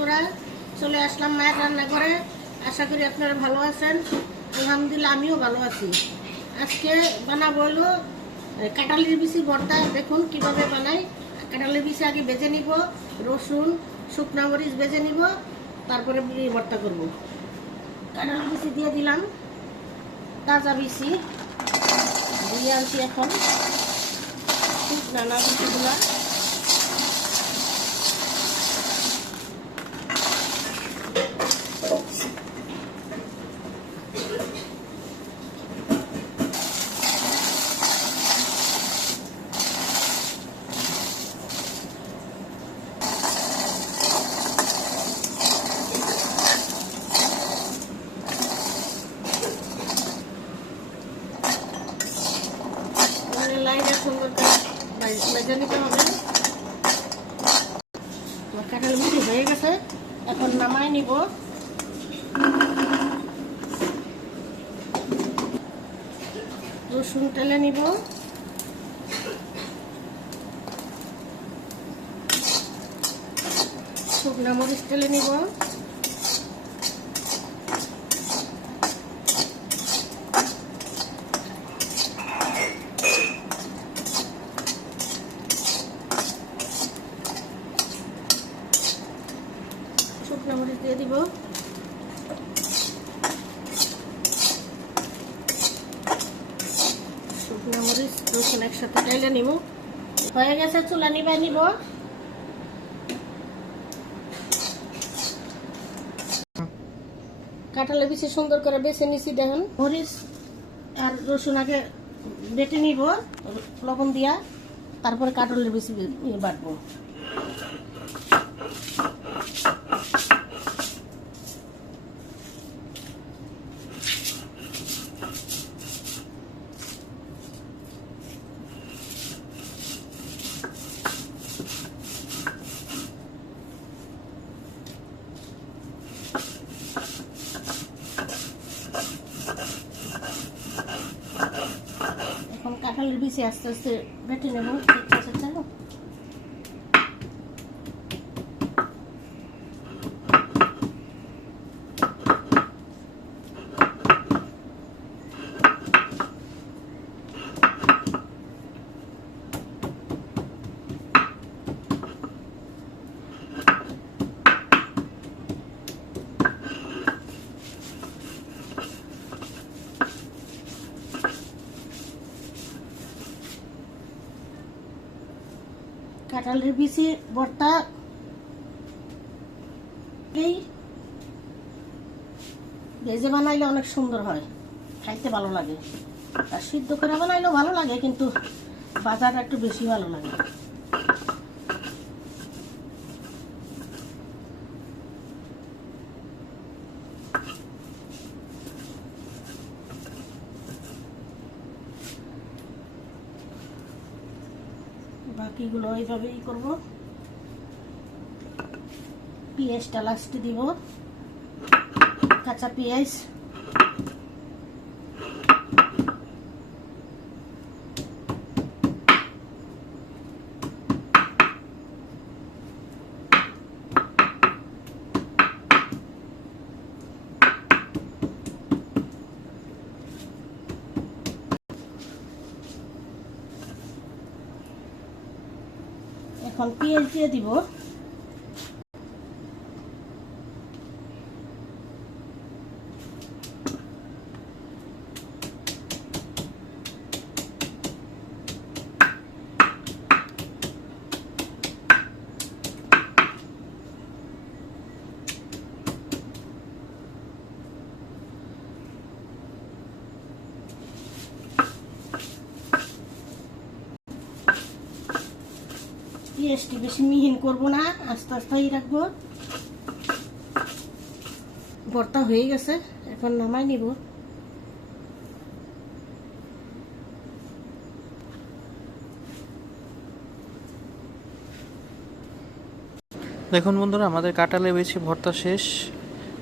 বন্ধুরা, চলে আসলাম মায়ের রান্নাঘরে। আশা করি আপনারা ভালো আছেন। আলহামদুলিল্লাহ, আমিও ভালো আছি। আজকে বানাবো হলো কাঁঠালের বিচি ভর্তা। দেখুন কিভাবে বানাই। কাঁঠালের বিচি আগে ভেজে নিব, রসুন শুকনা মরিচ ভেজে নিব, তারপরে ভর্তা করব। কাঁঠালের বিচি দিয়ে দিলাম, তাজা বিচি দিয়ে আনছি। এখন শুকনা বিচিগুলা লাইনে সুন্দর করে ভেজে নিতে হবে। কাঁঠাল বিচি হয়ে গেছে, এখন নামাই নিব। রসুন তেলে নিব, শুকনা মরিচ তেলে নিব, শুকনা মরিচ দিয়ে দিব, শুকনা মরিচ রসুন একসাথে তেলে নিব। হয়ে গেছে, চুলা নিবাই নিব। কাঁঠালের বিচি সুন্দর করে বেছে নিছি। দেখুন, মরিচ আর রসুন আগে বেটে নিব লবণ দিয়া, তারপরে কাঁঠালের বিচি বাটবো। এখন কাঁঠালের বিচি আস্তে আস্তে বেটে নেব। কাঁঠালের বিচি ভর্তা ভেজে বানাইলে অনেক সুন্দর হয়, খাইতে ভালো লাগে। আর সিদ্ধ করে বানাইলেও ভালো লাগে, কিন্তু বাজারটা একটু বেশি ভালো লাগে। বাকিগুলো এইভাবেই করব। পেঁয়াজটা লাস্টে দিব, কাঁচা পেঁয়াজ। এখন পেঁয়াজ দিয়ে দিব, পেঁয়াজটি বেশি মিহিন করব না, আস্তে আস্তেই রাখবো। ভর্তা হয়ে গেছে, এখন নামাই নিব। দেখুন বন্ধুরা, আমাদের কাঁঠালের বিচি ভর্তা শেষ,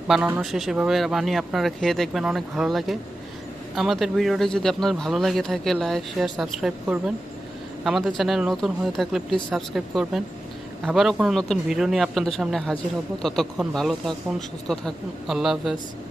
বানানো শেষ। এভাবে বানিয়ে আপনারা খেয়ে দেখবেন, অনেক ভালো লাগে। আমাদের ভিডিওটি যদি আপনাদের ভালো লাগে থাকে, লাইক শেয়ার সাবস্ক্রাইব করবেন। আমাদের চ্যানেল নতুন হয়ে থাকলে প্লিজ সাবস্ক্রাইব করবেন। আবারও কোনো নতুন ভিডিও নিয়ে আপনাদের সামনে হাজির হব। ততক্ষণ ভালো থাকুন, সুস্থ থাকুন। আল্লাহ হাফেজ।